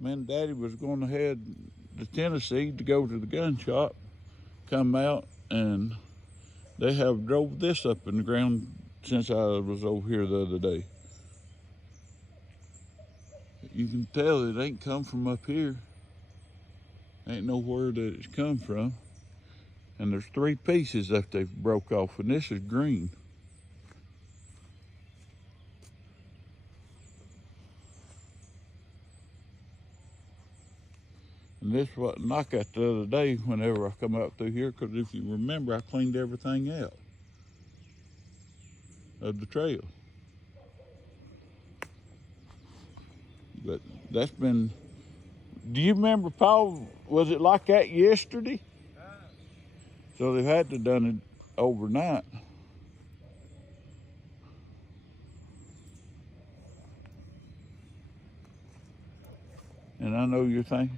Me and Daddy was going to head to Tennessee to go to the gun shop, come out, and they have drove this up in the ground since I was over here the other day. You can tell it ain't come from up here. Ain't nowhere that it's come from. And there's 3 pieces that they've broke off, and this is green. And this is what I got the other day whenever I come out through here, because if you remember, I cleaned everything out of the trail. But that's been, do you remember, Paul, was it like that yesterday? So they've had to done it overnight. And I know you're thinking,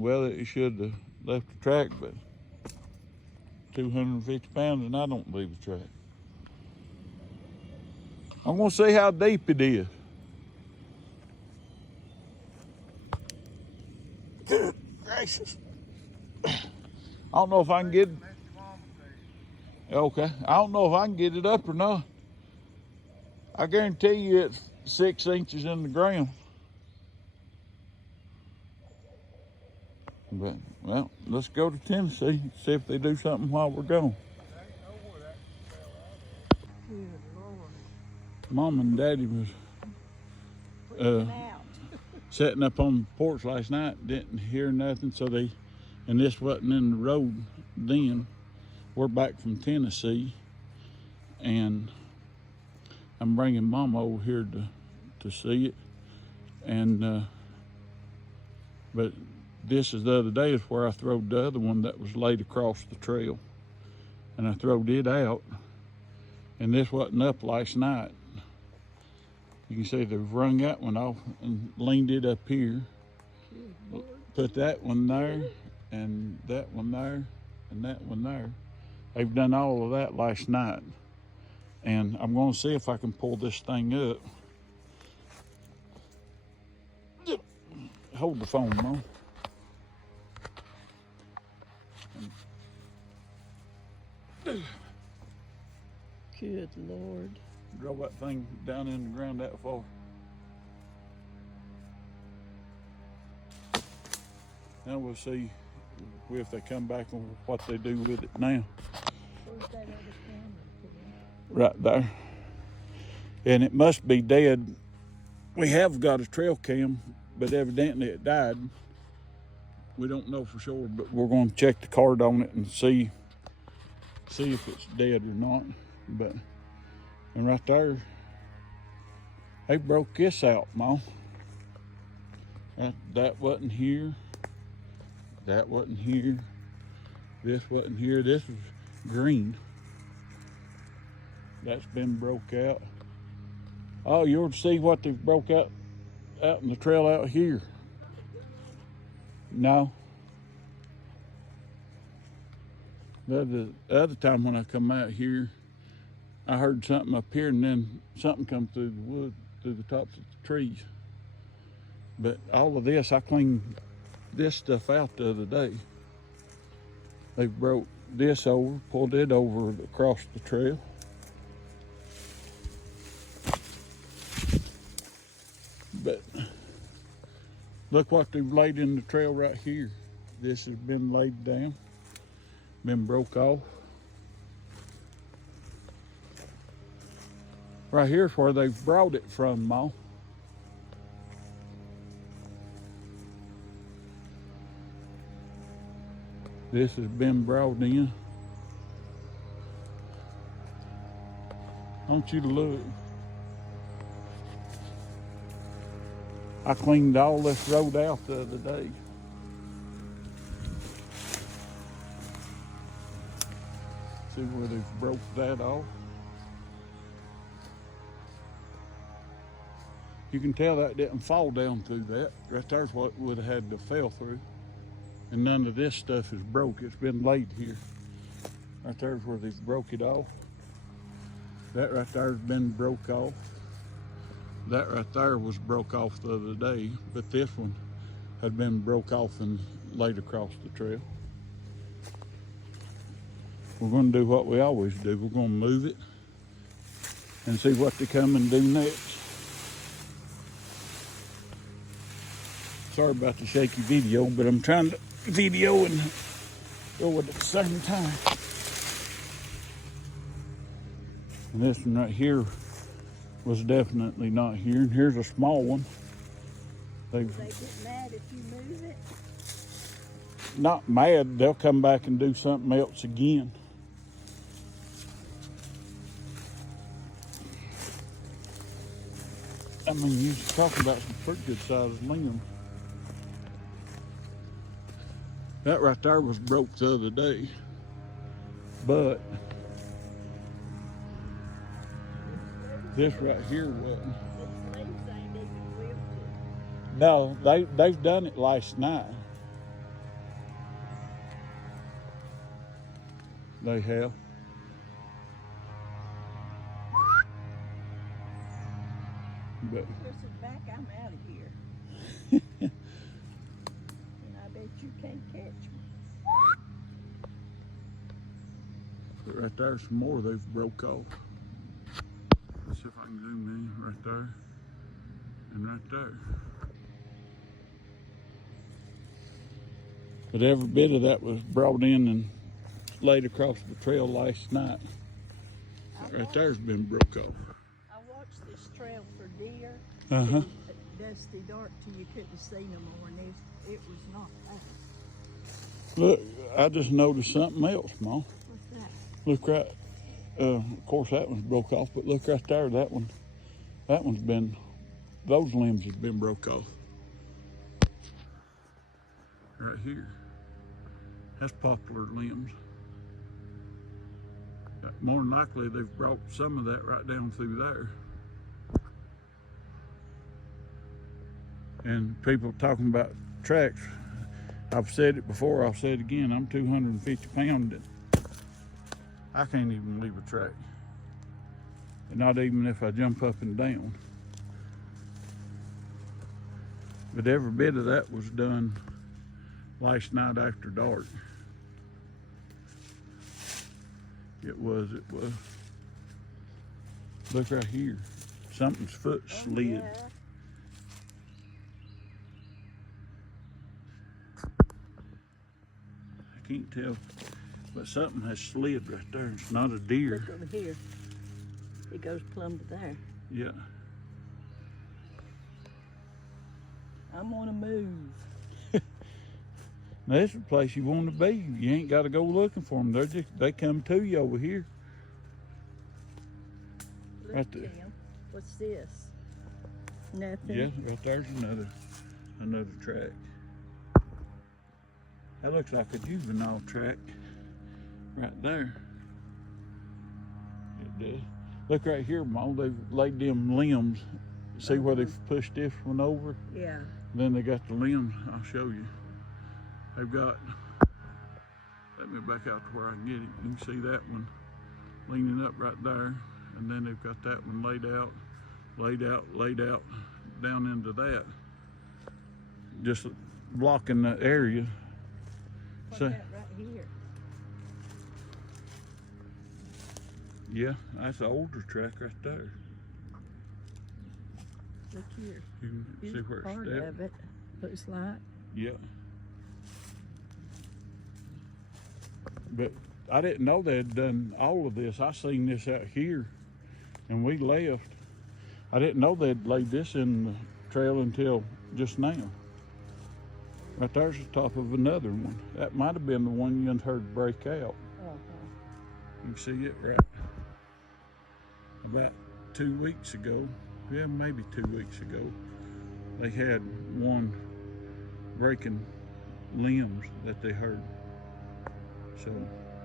well, it should have left the track, but 250 pounds, and I don't leave the track. I'm gonna see how deep it is. Good gracious. I don't know if I can get it. Okay, I don't know if I can get it up or not. I guarantee you it's 6 inches in the ground. But, well, let's go to Tennessee, see if they do something while we're gone. Mom and Daddy was sitting up on the porch last night, didn't hear nothing, so and this wasn't in the road then. We're back from Tennessee, and I'm bringing Mom over here to see it. And but this is the other day is where I throwed the other one that was laid across the trail, and I throwed it out. And this wasn't up last night. You can see they've wrung that one off and leaned it up here. Put that one there, and that one there, and that one there. They've done all of that last night. And I'm gonna see if I can pull this thing up. Hold the phone, Mom. Good Lord. Drove that thing down in the ground that far. Now we'll see if they come back on what they do with it now. Where's that other camera? Right there. And it must be dead. We have got a trail cam, but evidently it died. We don't know for sure, but we're going to check the card on it and see if it's dead or not. But, and right there, they broke this out, Mom. That wasn't here. That wasn't here. This wasn't here. This was green. That's been broke out. Oh, you ought to see what they've broke out in the trail out here. No. The other time when I come out here, I heard something up here, and then something come through the wood, through the tops of the trees. But all of this, I cleaned this stuff out the other day. They broke this over, pulled it over across the trail. But look what they've laid in the trail right here. This has been laid down, been broke off. Right here's where they've brought it from, Ma. This has been brought in. I want you to look. I cleaned all this road out the other day. See where they've broke that off? You can tell that didn't fall down through that. Right there's what would have had to fell through. And none of this stuff is broke. It's been laid here. Right there's where they've broke it off. That right there's been broke off. That right there was broke off the other day, but this one had been broke off and laid across the trail. We're going to do what we always do. We're going to move it and see what they come and do next. Sorry about the shaky video, but I'm trying to video and go at the same time. And this one right here was definitely not here. And here's a small one. They get mad if you move it. Not mad, they'll come back and do something else again. I mean, you're talking about some pretty good sized limbs. That right there was broke the other day, but this right here wasn't. These leaves ain't even wilted. No, they've done it last night. They have. But This is back, I'm out of here. And I bet you can't catch me. right there's some more they've broke off. Let's see if I can zoom in right there and right there. But every bit of that was brought in and laid across the trail last night. Right there's been broke off. I watched this trail for deer. Uh-huh. Dusty dark till you couldn't see no more, and it was not that. Look, I just noticed something else, Mom. What's that? Look right, of course that one's broke off, but look right there, that one's been, those limbs have been broke off. Right here. That's poplar limbs. More than likely they've brought some of that right down through there. And people talking about tracks, I've said it before, I'll say it again, I'm 250 pounds. I can't even leave a track. Not even if I jump up and down. But every bit of that was done last night after dark. It was. Look right here. Something's foot slid. Yeah. I can't tell, but something has slid right there. It's not a deer. Look over here. It goes plumb to there. Yeah. I'm gonna move. Now, this is the place you want to be. You ain't got to go looking for them. They come to you over here. Look, Right there. Tim. What's this? Nothing. Yeah, right there's another track. That looks like a juvenile track right there. It does. Look right here, Mom. They've laid them limbs. See where they've pushed this one over? Yeah. Then they got the limbs. I'll show you. They've got, let me back out to where I can get it. You can see that one leaning up right there. And then they've got that one laid out, down into that. Just blocking the area. What's So, that right here? yeah, that's an older track right there. Look here. You can see Here's where it's part stepped. of it. Looks like. Yeah. But I didn't know they'd done all of this. I seen this out here and we left. I didn't know they'd laid this in the trail until just now. Right there's the top of another one. That might have been the one you heard break out. You can see it right about 2 weeks ago. Yeah, maybe 2 weeks ago. They had one breaking limbs that they heard. So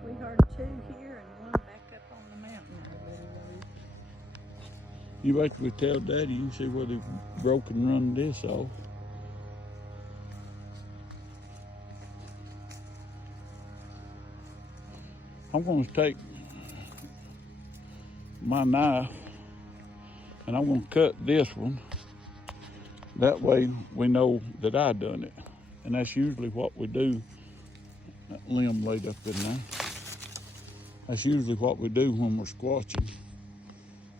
We heard two here and one back up on the mountain there, little ways. you wait till we tell Daddy, you can see where they've broken run this off. I'm going to take my knife, and I'm gonna cut this one. That way we know that I done it. And that's usually what we do. That limb laid up in there. That's usually what we do when we're squatching.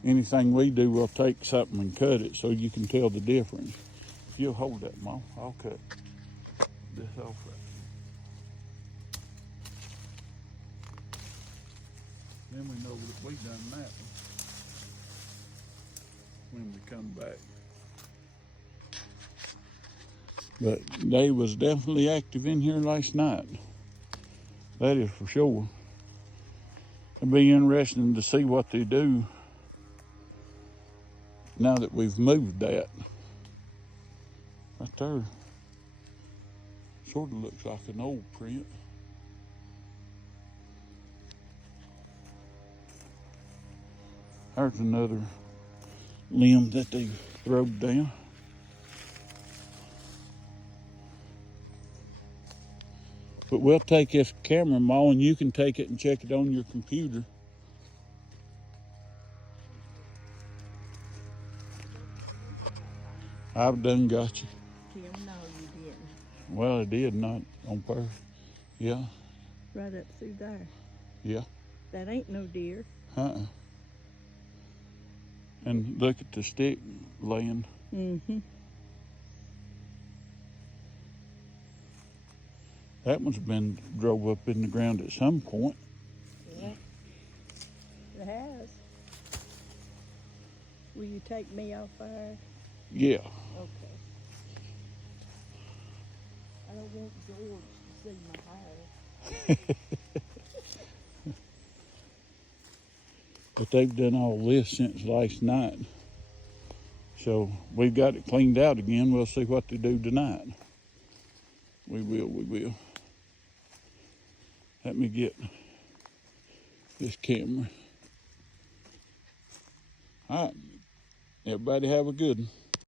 Anything we do, we'll take something and cut it so you can tell the difference. If you'll hold that, Mom, I'll cut this off right. Then we know that we done that one when we come back. But they was definitely active in here last night. That is for sure. It'll be interesting to see what they do now that we've moved that. Right there. Sort of looks like an old print. There's another limb that they throwed down. But we'll take this camera, Ma, and you can take it and check it on your computer. I've done got you. Tim, no, you didn't. Well, I did, not on purpose. Yeah, Right up through there. yeah. That ain't no deer. And look at the stick laying. Mm-hmm. That one's been drove up in the ground at some point. Yeah. It has. Will you take me off fire? Yeah. Okay. I don't want George to see my hair. But they've done all this since last night. So we've got it cleaned out again. We'll see what they do tonight. We will. Let me get this camera. All right. Everybody have a good one.